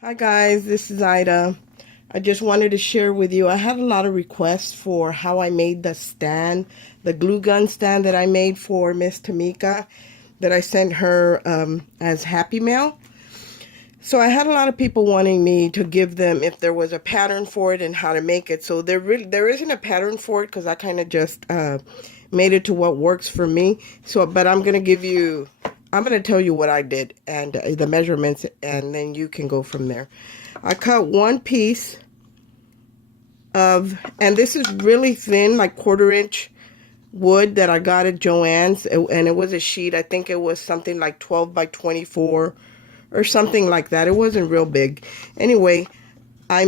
Hi guys, this is Ida. I just wanted to share with you, I had a lot of requests for how I made the stand, the glue gun stand that I made for Miss Tmika that I sent her as Happy Mail. So I had a lot of people wanting me to give them if there was a pattern for it and how to make it. So there isn't a pattern for it because I kind of just made it to what works for me. So, but I'm going to tell you what I did and the measurements, and then you can go from there. I cut one piece of, and this is really thin, like 1/4 inch wood that I got at Joann's, and it was a sheet. I think it was something like 12 by 24 or something like that. It wasn't real big. Anyway, I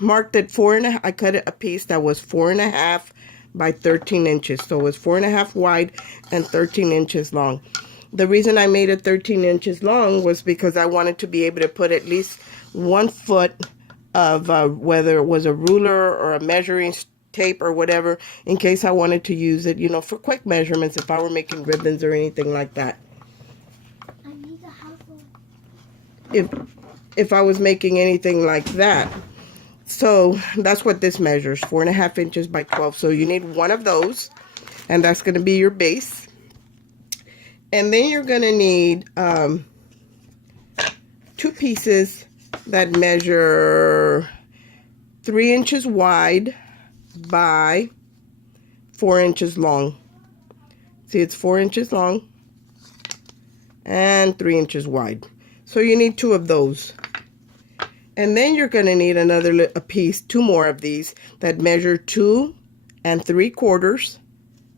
marked it 4.5. I cut a piece that was 4.5 by 13 inches. So it was 4.5 wide and 13 inches long. The reason I made it 13 inches long was because I wanted to be able to put at least 1 foot of whether it was a ruler or a measuring tape or whatever, in case I wanted to use it, for quick measurements if I were making ribbons or anything like that. If I was making anything like that. So that's what this measures, 4.5 inches by 12. So you need one of those, and that's going to be your base. And then you're going to need 2 pieces that measure 3 inches wide by 4 inches long. See, it's 4 inches long and 3 inches wide. So you need 2 of those. And then you're going to need a piece, 2 more of these that measure 2 3/4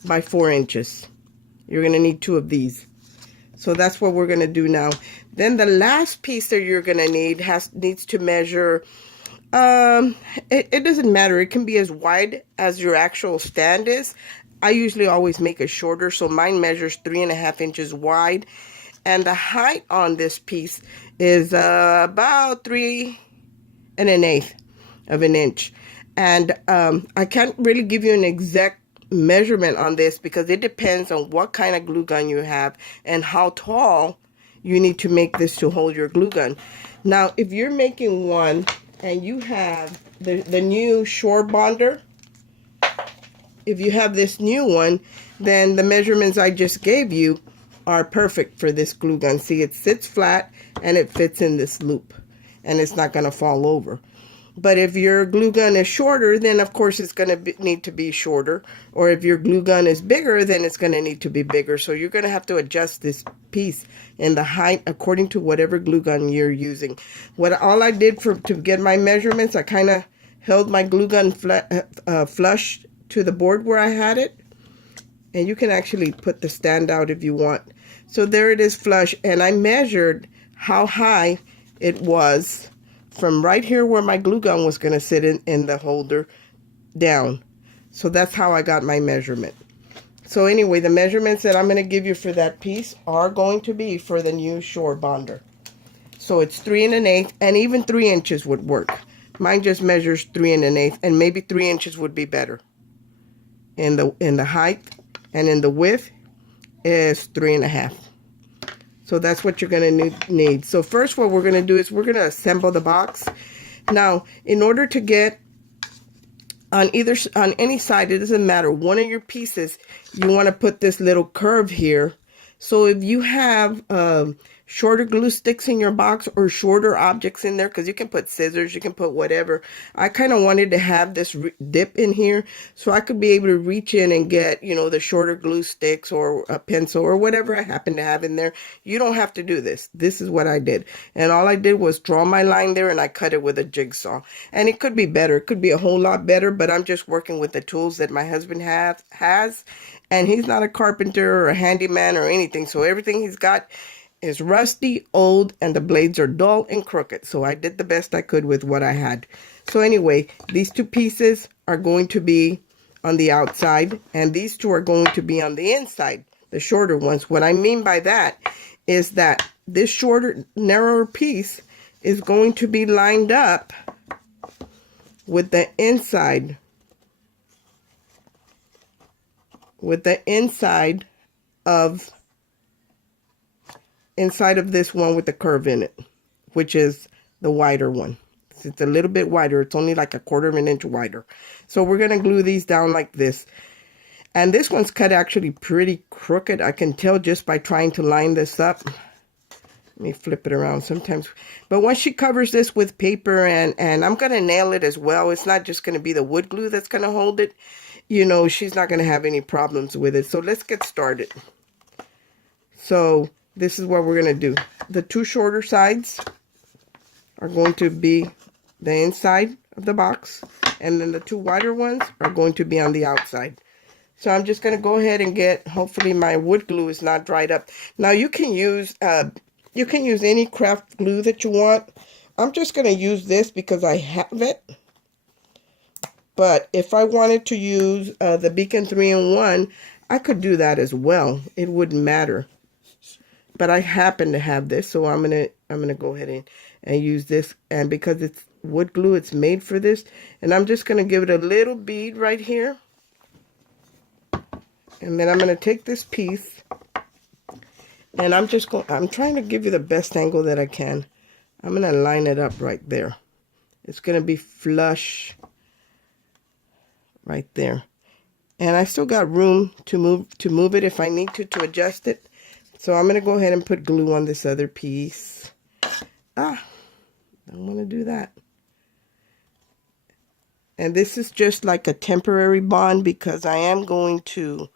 by 4 inches. You're going to need 2 of these. So that's what we're going to do now. Then the last piece that you're going to need needs to measure, it doesn't matter. It can be as wide as your actual stand is. I usually always make it shorter, so mine measures 3.5 inches wide. And the height on this piece is about 3 1/8 of an inch. And I can't really give you an exact measurement on this because it depends on what kind of glue gun you have and how tall you need to make this to hold your glue gun. Now, if you're making one and you have the new Shore Bonder, if you have this new one, then the measurements I just gave you are perfect for this glue gun. See, it sits flat and it fits in this loop and it's not going to fall over. But if your glue gun is shorter, then of course it's going to need to be shorter. Or if your glue gun is bigger, then it's going to need to be bigger. So you're going to have to adjust this piece in the height according to whatever glue gun you're using. All I did to get my measurements, I kind of held my glue gun flush to the board where I had it. And you can actually put the stand out if you want. So there it is flush. And I measured how high it was from right here where my glue gun was going to sit in the holder down. So that's how I got my measurement. So anyway, the measurements that I'm going to give you for that piece are going to be for the new Shore Bonder. So it's 3 1/8, and even 3 inches would work. Mine just measures 3 1/8, and maybe 3 inches would be better. In the height and in the width is 3.5. So that's what you're going to need. So first what we're going to do is we're going to assemble the box. Now, in order to get on any side, it doesn't matter, one of your pieces, you want to put this little curve here. So if you have shorter glue sticks in your box or shorter objects in there, because you can put scissors, you can put whatever. I kind of wanted to have this dip in here so I could be able to reach in and get, the shorter glue sticks or a pencil or whatever I happen to have in there. You don't have to do this. This is what I did. And all I did was draw my line there and I cut it with a jigsaw. And it could be better. It could be a whole lot better, but I'm just working with the tools that my husband has. And he's not a carpenter or a handyman or anything. So everything he's got is rusty, old, and the blades are dull and crooked. So I did the best I could with what I had. So anyway, these 2 pieces are going to be on the outside, and these 2 are going to be on the inside, the shorter ones. What I mean by that is that this shorter, narrower piece is going to be lined up with the inside, inside of this one with the curve in it, which is the wider one. It's a little bit wider. It's only like 1/4 of an inch wider. So we're going to glue these down like this. And this one's cut actually pretty crooked. I can tell just by trying to line this up. Let me flip it around sometimes. But once she covers this with paper, and I'm going to nail it as well. It's not just going to be the wood glue that's going to hold it. You know, she's not going to have any problems with it. So let's get started. So this is what we're going to do. The 2 shorter sides are going to be the inside of the box. And then the 2 wider ones are going to be on the outside. So I'm just going to go ahead and get, hopefully my wood glue is not dried up. Now you can use any craft glue that you want. I'm just going to use this because I have it. But if I wanted to use the Beacon 3-in-1, I could do that as well. It wouldn't matter. But I happen to have this, so I'm gonna go ahead and use this. And because it's wood glue, it's made for this. And I'm just gonna give it a little bead right here. And then I'm going to take this piece, and I'm trying to give you the best angle that I can. I'm going to line it up right there. It's going to be flush right there. And I still got room to move it if I need to adjust it. So I'm going to go ahead and put glue on this other piece. I don't want to do that. And this is just like a temporary bond because I am going to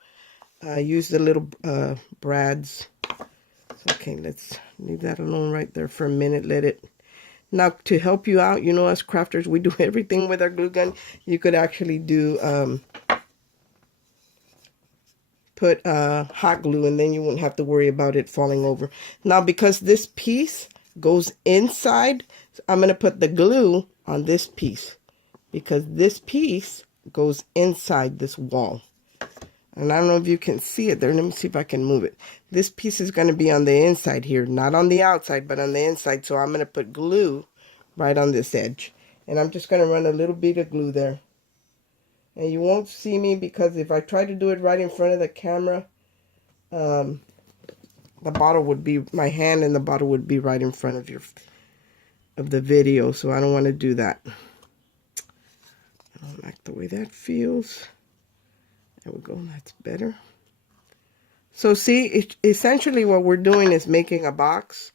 use the little brads. Okay, let's leave that alone right there for a minute. Let it. Now, to help you out, you know, as crafters, we do everything with our glue gun. You could actually do put hot glue, and then you won't have to worry about it falling over. Now, because this piece goes inside, I'm going to put the glue on this piece because this piece goes inside this wall. And I don't know if you can see it there. Let me see if I can move it. This piece is going to be on the inside here. Not on the outside, but on the inside. So I'm going to put glue right on this edge. And I'm just going to run a little bit of glue there. And you won't see me because if I try to do it right in front of the camera, the bottle would be, my hand and the bottle would be right in front of the video. So I don't want to do that. I don't like the way that feels. There we go, that's better. So see, essentially what we're doing is making a box.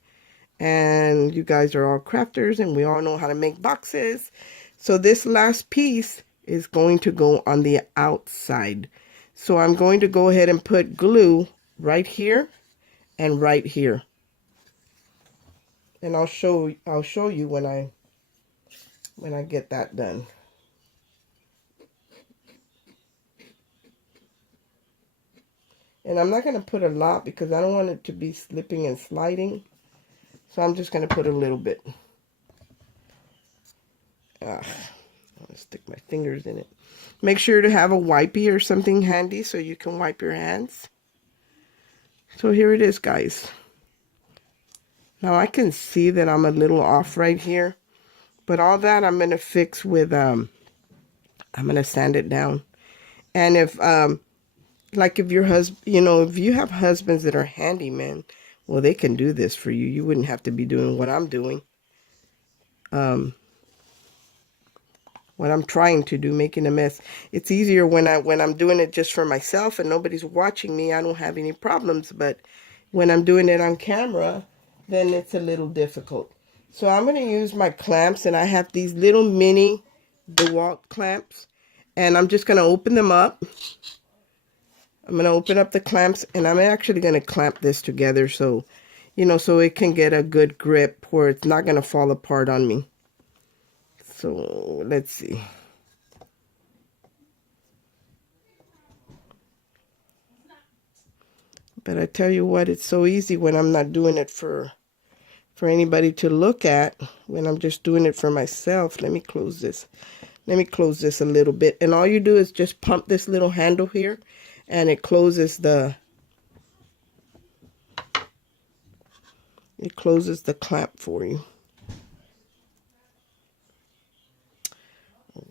And you guys are all crafters and we all know how to make boxes. So this last piece is going to go on the outside. So I'm going to go ahead and put glue right here and right here. And I'll show you when I get that done. And I'm not going to put a lot because I don't want it to be slipping and sliding. So I'm just going to put a little bit. I'm going to stick my fingers in it. Make sure to have a wipey or something handy so you can wipe your hands. So here it is, guys. Now I can see that I'm a little off right here. But all that I'm going to fix with, I'm going to sand it down. And if, like if your husband, you know, if you have husbands that are handymen, well, they can do this for you. You wouldn't have to be doing what I'm doing. What I'm trying to do, making a mess. It's easier when I'm doing it just for myself and nobody's watching me. I don't have any problems. But when I'm doing it on camera, then it's a little difficult. So I'm going to use my clamps, and I have these little mini DeWalt clamps. And I'm just going to open them up. I'm going to open up the clamps, and I'm actually going to clamp this together so, you know, so it can get a good grip where it's not going to fall apart on me. So let's see. But I tell you what, it's so easy when I'm not doing it for anybody to look at, when I'm just doing it for myself. Let me close this. Let me close this a little bit. And all you do is just pump this little handle here, and it closes the clamp for you.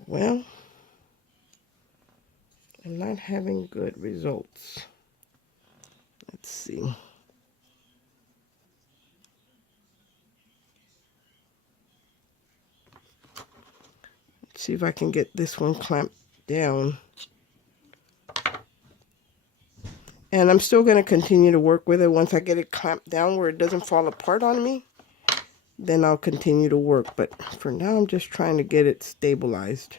Well, I'm not having good results. Let's see. See if I can get this one clamped down. And I'm still going to continue to work with it. Once I get it clamped down where it doesn't fall apart on me, then I'll continue to work. But for now, I'm just trying to get it stabilized.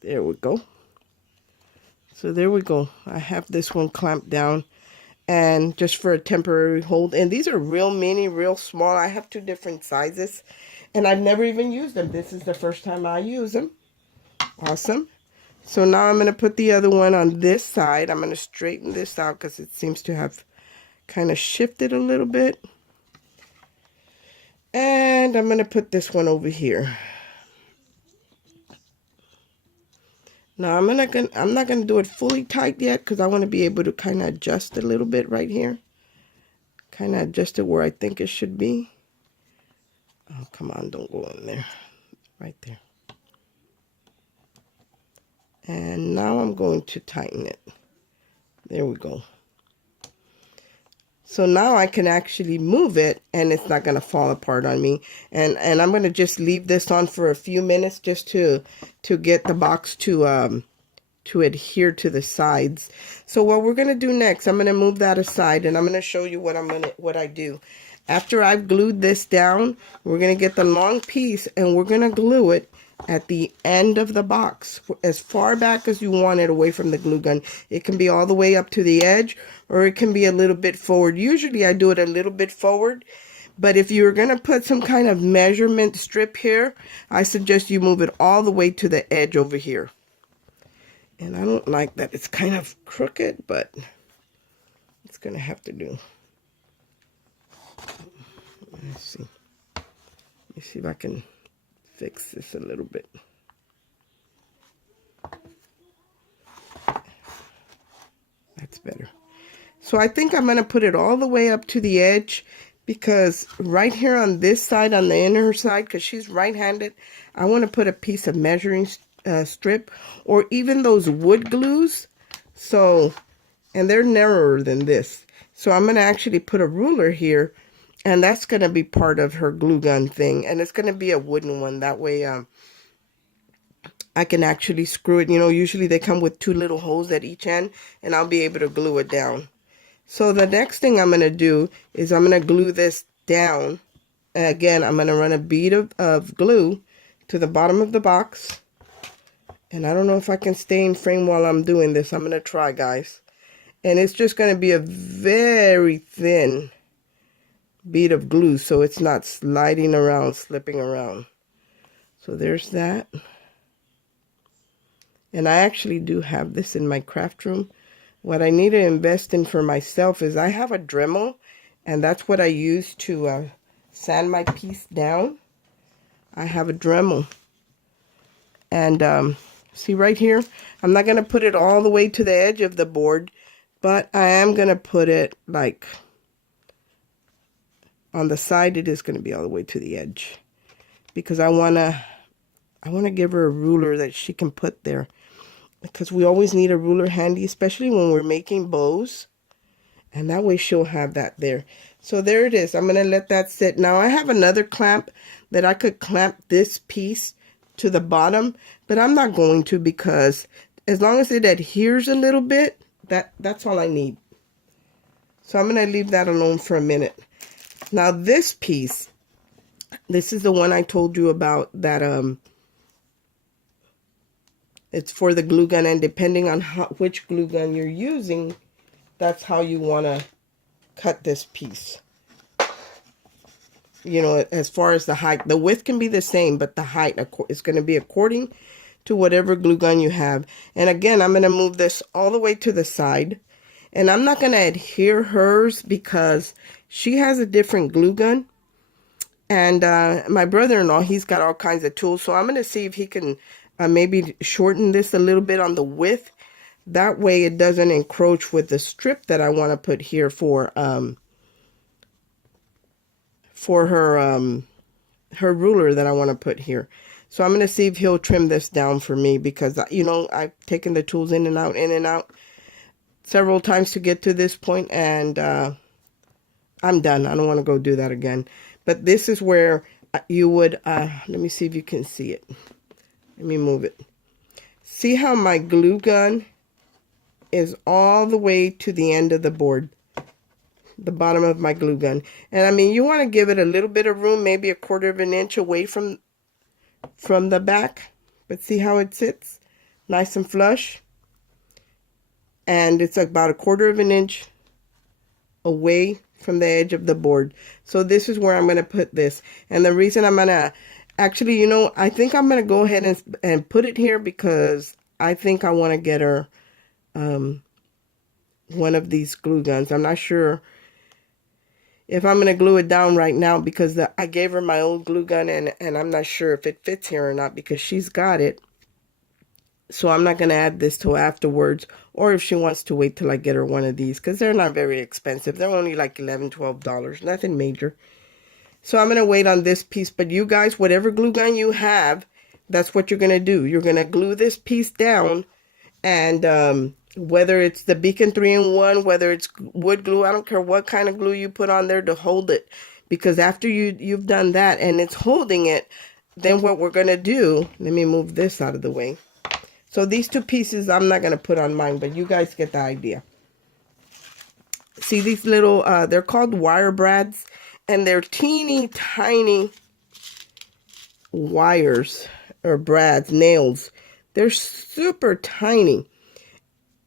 There we go. So there we go. I have this one clamped down, and just for a temporary hold. And these are real mini, real small. I have two different sizes, and I've never even used them. This is the first time I use them. Awesome. So now I'm going to put the other one on this side. I'm going to straighten this out because it seems to have kind of shifted a little bit. And I'm going to put this one over here. Now I'm not going to do it fully tight yet because I want to be able to kind of adjust a little bit right here. Kind of adjust it where I think it should be. Oh, come on, don't go in there. Right there. And now I'm going to tighten it. There we go. So now I can actually move it and it's not going to fall apart on me. And I'm going to just leave this on for a few minutes just to get the box to adhere to the sides. So what we're going to do next, I'm going to move that aside and I'm going to show you what I do. After I've glued this down, we're going to get the long piece and we're going to glue it at the end of the box, as far back as you want it away from the glue gun. It can be all the way up to the edge, or it can be a little bit forward. Usually I do it a little bit forward, but if you're going to put some kind of measurement strip here, I suggest you move it all the way to the edge over here. And I don't like that it's kind of crooked, but it's going to have to do. Let's see. Let me see if I can fix this a little bit. That's better. So I think I'm going to put it all the way up to the edge, because right here on this side, on the inner side, because she's right-handed, I want to put a piece of measuring strip, or even those wood glues. So, and they're narrower than this. So I'm going to actually put a ruler here, and that's going to be part of her glue gun thing. And it's going to be a wooden one. That way I can actually screw it. You know, usually they come with two little holes at each end, and I'll be able to glue it down. So the next thing I'm going to do is I'm going to glue this down. Again, I'm going to run a bead of glue to the bottom of the box. And I don't know if I can stay in frame while I'm doing this. I'm going to try, guys. And it's just going to be a very thin bead of glue, so it's not sliding around, slipping around. So there's that. And I actually do have this in my craft room. What I need to invest in for myself is I have a Dremel, and that's what I use to sand my piece down. I have a Dremel. And see right here, I'm not going to put it all the way to the edge of the board, but I am going to put it like on the side. It is going to be all the way to the edge, because I want to give her a ruler that she can put there, because we always need a ruler handy, especially when we're making bows, and that way she'll have that there. So there it is. I'm going to let that sit. Now I have another clamp that I could clamp this piece to the bottom, but I'm not going to, because as long as it adheres a little bit, that's all I need. So I'm going to leave that alone for a minute. Now this piece, this is the one I told you about, that it's for the glue gun, and depending on which glue gun you're using, that's how you want to cut this piece. You know, as far as the height, the width can be the same, but the height is going to be according to whatever glue gun you have. And again, I'm going to move this all the way to the side, and I'm not going to adhere hers because she has a different glue gun. And my brother-in-law, he's got all kinds of tools, so I'm going to see if he can maybe shorten this a little bit on the width. That way it doesn't encroach with the strip that I want to put here for her ruler that I want to put here. So I'm going to see if he'll trim this down for me, because, you know, I've taken the tools in and out several times to get to this point, and I'm done. I don't want to go do that again. But this is where you would, let me see if you can see it. Let me move it. See how my glue gun is all the way to the end of the board, the bottom of my glue gun. And I mean, you want to give it a little bit of room, maybe a 1/4 of an inch away from the back. But see how it sits? Nice and flush. And it's about a 1/4 of an inch away from the edge of the board. So this is where I'm going to put this. And the reason I'm going to, actually, you know, I think I'm going to go ahead and put it here because I think I want to get her one of these glue guns. I'm not sure if I'm going to glue it down right now because I gave her my old glue gun and I'm not sure if it fits here or not because she's got it. So I'm not going to add this till afterwards, or if she wants to wait till I get her one of these because they're not very expensive. They're only like $11, $12, nothing major. So I'm going to wait on this piece. But you guys, whatever glue gun you have, that's what you're going to do. You're going to glue this piece down, and whether it's the Beacon 3-in-1, whether it's wood glue, I don't care what kind of glue you put on there to hold it. Because after you've done that and it's holding it, then what we're going to do, let me move this out of the way. So these two pieces I'm not going to put on mine, but you guys get the idea. See these little, they're called wire brads, and they're teeny tiny wires or brads, nails. They're super tiny.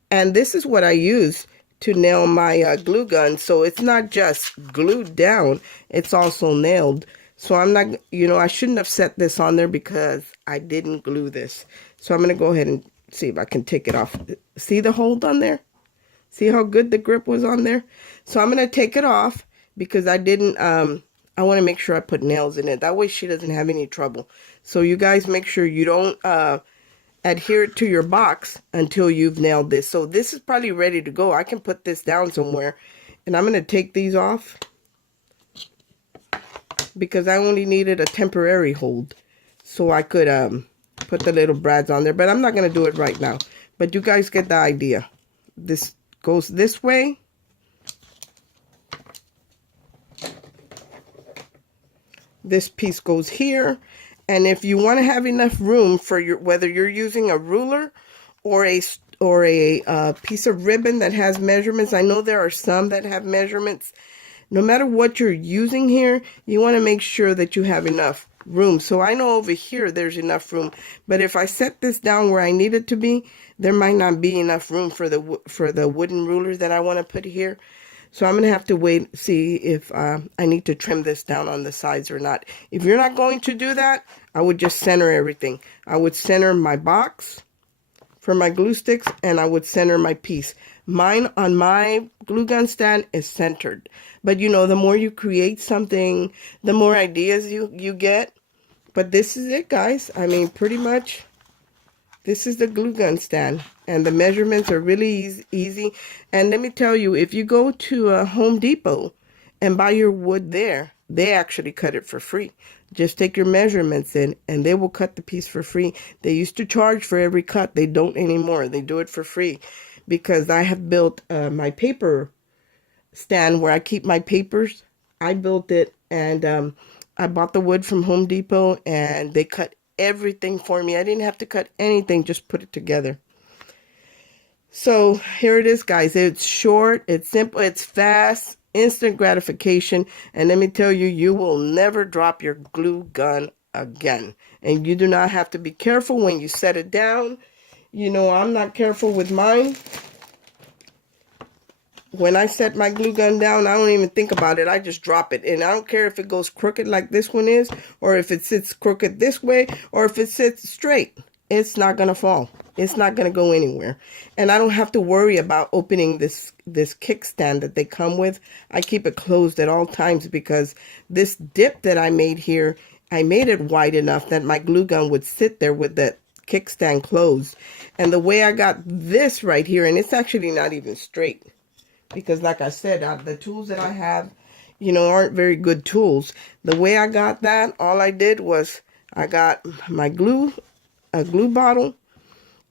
And this is what I use to nail my glue gun. So it's not just glued down, it's also nailed. So I'm not, you know, I shouldn't have set this on there because I didn't glue this. So I'm going to go ahead and see if I can take it off. See the hold on there? See how good the grip was on there? So I'm going to take it off because I didn't, I want to make sure I put nails in it. That way she doesn't have any trouble. So you guys make sure you don't adhere it to your box until you've nailed this. So this is probably ready to go. I can put this down somewhere. And I'm going to take these off because I only needed a temporary hold. So I could put the little brads on there. But I'm not going to do it right now. But you guys get the idea. This goes this way. This piece goes here. And if you want to have enough room for your, whether you're using a ruler or a piece of ribbon that has measurements, I know there are some that have measurements. No matter what you're using here, you want to make sure that you have enough room. So I know over here there's enough room, but if I set this down where I need it to be, there might not be enough room for the wooden ruler that I want to put here. So I'm going to have to wait, see if I need to trim this down on the sides or not. If you're not going to do that, I would just center everything. I would center my box for my glue sticks, and I would center my piece. Mine on my glue gun stand is centered. But you know, the more you create something, the more ideas you get. But this is it, guys. I mean, pretty much, this is the glue gun stand. And the measurements are really easy. And let me tell you, if you go to Home Depot and buy your wood there, they actually cut it for free. Just take your measurements in and they will cut the piece for free. They used to charge for every cut. They don't anymore. They do it for free. Because I have built my paper stand where I keep my papers. I built it, and I bought the wood from Home Depot, and they cut everything for me. I didn't have to cut anything, just put it together. So here it is, guys. It's short, it's simple, it's fast, instant gratification, and let me tell you, you will never drop your glue gun again. And you do not have to be careful when you set it down. You know, I'm not careful with mine. When I set my glue gun down, I don't even think about it. I just drop it. And I don't care if it goes crooked like this one is, or if it sits crooked this way, or if it sits straight. It's not going to fall. It's not going to go anywhere. And I don't have to worry about opening this kickstand that they come with. I keep it closed at all times because this dip that I made here, I made it wide enough that my glue gun would sit there with that kickstand closed. And the way I got this right here, and it's actually not even straight, because like I said, the tools that I have, you know, aren't very good tools. The way I got that, all I did was I got my a glue bottle,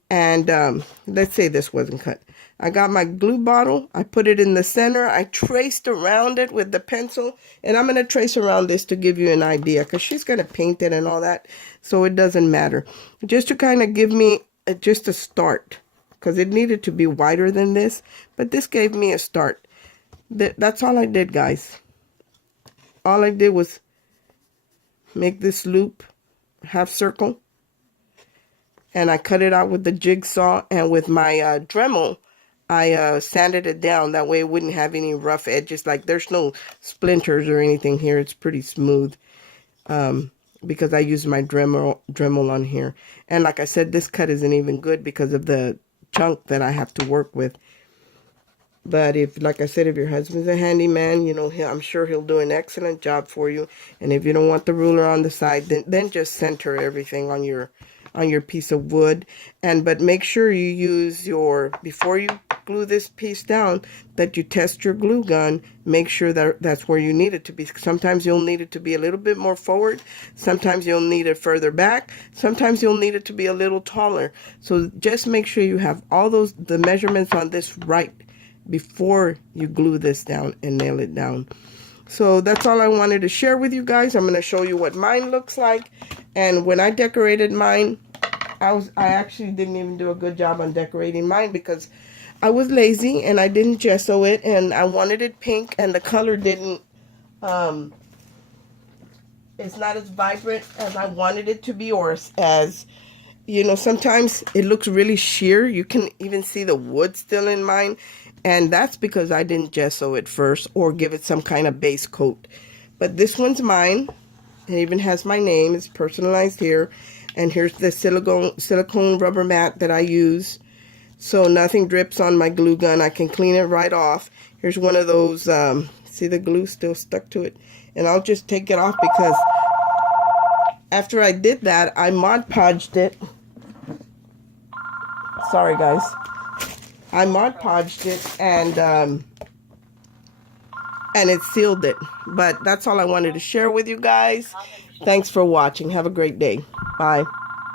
and let's say this wasn't cut. I got my glue bottle. I put it in the center. I traced around it with the pencil. And I'm going to trace around this to give you an idea, because she's going to paint it and all that. So it doesn't matter. Just to kind of give me just a start, because it needed to be wider than this. But this gave me a start. That's all I did, guys. All I did was make this loop, half circle. And I cut it out with the jigsaw, and with my Dremel, I sanded it down. That way it wouldn't have any rough edges. Like, there's no splinters or anything here. It's pretty smooth because I used my Dremel on here. And like I said, this cut isn't even good because of the chunk that I have to work with. But if, like I said, if your husband's a handyman, you know, I'm sure he'll do an excellent job for you. And if you don't want the ruler on the side, then just center everything on your piece of wood. But make sure you use before you glue this piece down, that you test your glue gun. Make sure that that's where you need it to be. Sometimes you'll need it to be a little bit more forward. Sometimes you'll need it further back. Sometimes you'll need it to be a little taller. So just make sure you have all the measurements on this right before you glue this down and nail it down. So that's all I wanted to share with you guys. I'm going to show you what mine looks like. And when I decorated mine, I actually didn't even do a good job on decorating mine because I was lazy and I didn't gesso it, and I wanted it pink, and the color didn't it's not as vibrant as I wanted it to be, or as you know, sometimes it looks really sheer. You can even see the wood still in mine. And that's because I didn't gesso it first or give it some kind of base coat. But this one's mine. It even has my name. It's personalized here. And here's the silicone rubber mat that I use. So nothing drips on my glue gun. I can clean it right off. Here's one of those, see the glue still stuck to it. And I'll just take it off because after I did that, I Mod Podged it. Sorry, guys. I Mod Podged it and it sealed it. But that's all I wanted to share with you guys. Thanks for watching. Have a great day. Bye.